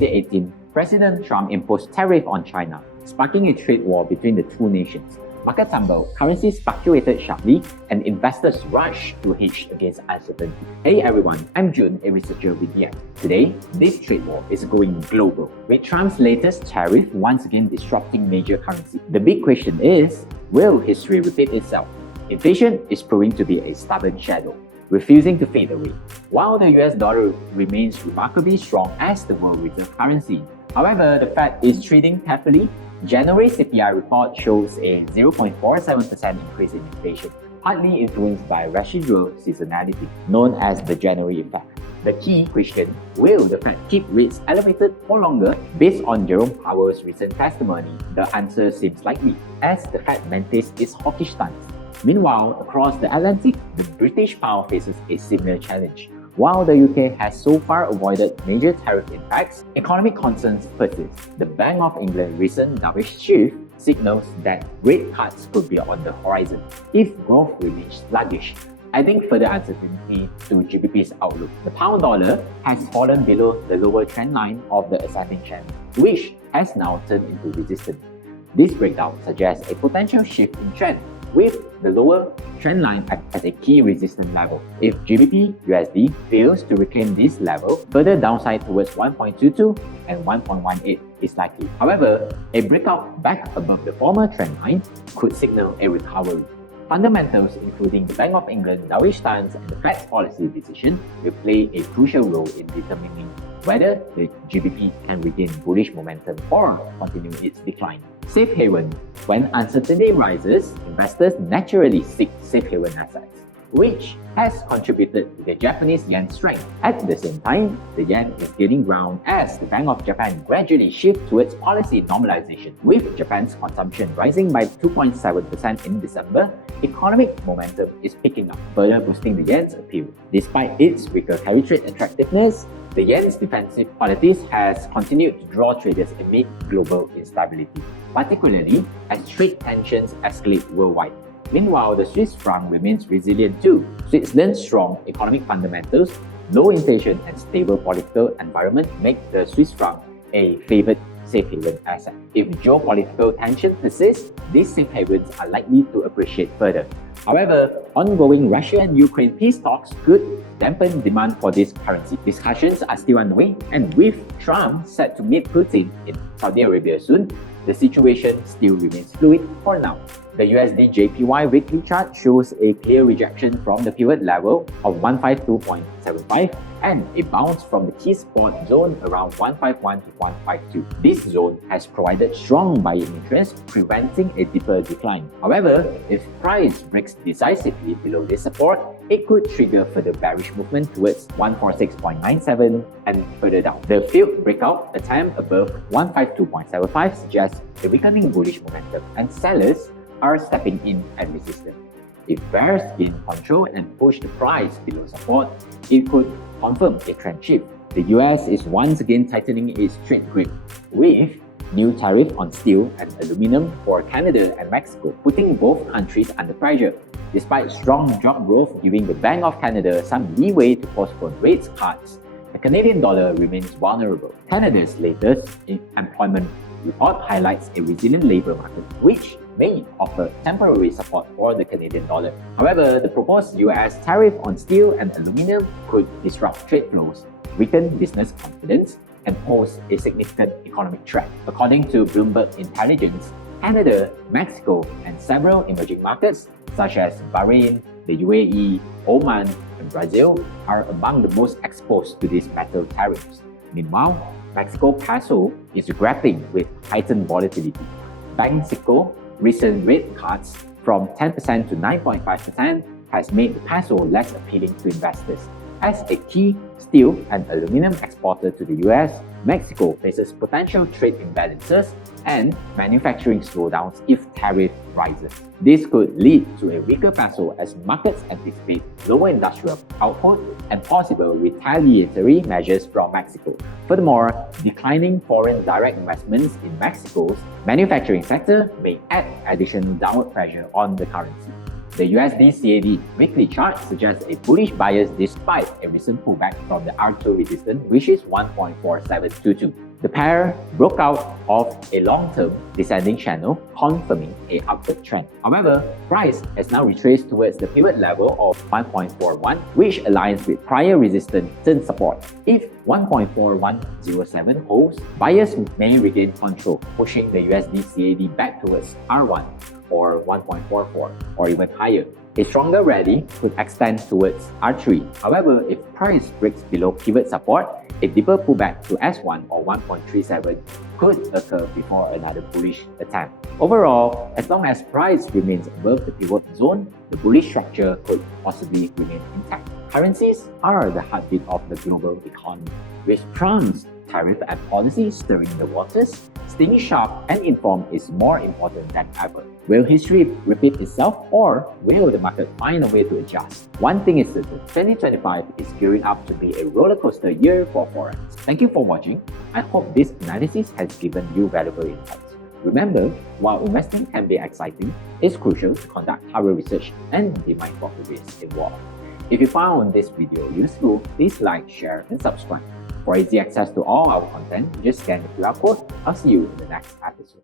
2018, President Trump imposed tariff on China, sparking a trade war between the two nations. Market tumbled, currencies fluctuated sharply, and investors rushed to hedge against uncertainty. Hey everyone, I'm Jun, a researcher with Dxpert. Today, this trade war is going global, with Trump's latest tariff once again disrupting major currencies. The big question is, will history repeat itself? Inflation is proving to be a stubborn shadow, refusing to fade away, while the US dollar remains remarkably strong as the world reserve currency. However, the Fed is trading carefully. January CPI report shows a 0.47% increase in inflation, partly influenced by residual seasonality, known as the January effect. The key question, will the Fed keep rates elevated for longer? Based on Jerome Powell's recent testimony, the answer seems likely, as the Fed maintains its hawkish stance. Meanwhile, across the Atlantic, the British pound faces a similar challenge. While the UK has so far avoided major tariff impacts, economic concerns persist. The Bank of England's recent dovish shift signals that rate cuts could be on the horizon. If growth remains sluggish, adding further uncertainty to GBP's outlook. The pound dollar has fallen below the lower trend line of the ascending channel, which has now turned into resistance. This breakdown suggests a potential shift in trend, with the lower trend line as a key resistance level. If GBP USD fails to reclaim this level, further downside towards 1.22 and 1.18 is likely. However, a breakout back above the former trend line could signal a recovery. Fundamentals, including the Bank of England's dovish stance and the Fed's policy decision, will play a crucial role in determining whether the GBP can regain bullish momentum or continue its decline. Safe haven. When uncertainty rises, investors naturally seek safe haven assets, which has contributed to the Japanese yen's strength. At the same time, the yen is gaining ground as the Bank of Japan gradually shifts towards policy normalization. With Japan's consumption rising by 2.7% in December, economic momentum is picking up, further boosting the yen's appeal. Despite its weaker carry trade attractiveness, the yen's defensive qualities has continued to draw traders amid global instability, particularly as trade tensions escalate worldwide. Meanwhile, the Swiss franc remains resilient too. Switzerland's strong economic fundamentals, low inflation, and stable political environment make the Swiss franc a favored safe haven asset. If geopolitical tension persists, these safe havens are likely to appreciate further. However, ongoing Russia and Ukraine peace talks could dampen demand for this currency. Discussions are still underway, and with Trump set to meet Putin in Saudi Arabia soon, the situation still remains fluid for now. The USD JPY weekly chart shows a clear rejection from the pivot level of 152.75 and a bounce from the key support zone around 151 to 152. This zone has provided strong buying interest, preventing a deeper decline. However, if price breaks decisively below this support, it could trigger further bearish movement towards 146.97 and further down. The failed breakout attempt above 152.75 suggests a weakening bullish momentum, and sellers are stepping in at resistance. If bears gain control and push the price below support, it could confirm a trend shift. The US is once again tightening its trade grip, with new tariff on steel and aluminum for Canada and Mexico, putting both countries under pressure. Despite strong job growth giving the Bank of Canada some leeway to postpone rates cuts, the Canadian dollar remains vulnerable. Canada's latest employment report highlights a resilient labour market, which may offer temporary support for the Canadian dollar. However, the proposed US tariff on steel and aluminum could disrupt trade flows, weaken business confidence, and pose a significant economic threat. According to Bloomberg Intelligence, Canada, Mexico, and several emerging markets such as Bahrain, the UAE, Oman, and Brazil are among the most exposed to these metal tariffs. Meanwhile, Mexico peso is grappling with heightened volatility. Mexico's recent rate cuts from 10% to 9.5% has made the peso less appealing to investors. As a key steel and aluminum exporter to the US, Mexico faces potential trade imbalances and manufacturing slowdowns if tariff rises. This could lead to a weaker peso as markets anticipate lower industrial output and possible retaliatory measures from Mexico. Furthermore, declining foreign direct investments in Mexico's manufacturing sector may add additional downward pressure on the currency. The USD CAD weekly chart suggests a bullish bias despite a recent pullback from the R2 resistance, which is 1.4722. The pair broke out of a long-term descending channel, confirming an upward trend. However, price has now retraced towards the pivot level of 1.41, which aligns with prior resistance and support. If 1.4107 holds, buyers may regain control, pushing the USD CAD back towards R1 or 1.44 or even higher. A stronger rally could extend towards R3. However, if price breaks below pivot support, a deeper pullback to S1 or 1.37 could occur before another bullish attempt. Overall, as long as price remains above the pivot zone, the bullish structure could possibly remain intact. Currencies are the heartbeat of the global economy. With Trump's tariff and policy stirring the waters, staying sharp and informed is more important than ever. Will history repeat itself, or will the market find a way to adjust? One thing is certain, 2025 is gearing up to be a rollercoaster year for Forex. Thank you for watching. I hope this analysis has given you valuable insights. Remember, while investing can be exciting, it's crucial to conduct thorough research and be mindful of the risks involved. If you found this video useful, please like, share, and subscribe. For easy access to all our content, just scan the QR code. I'll see you in the next episode.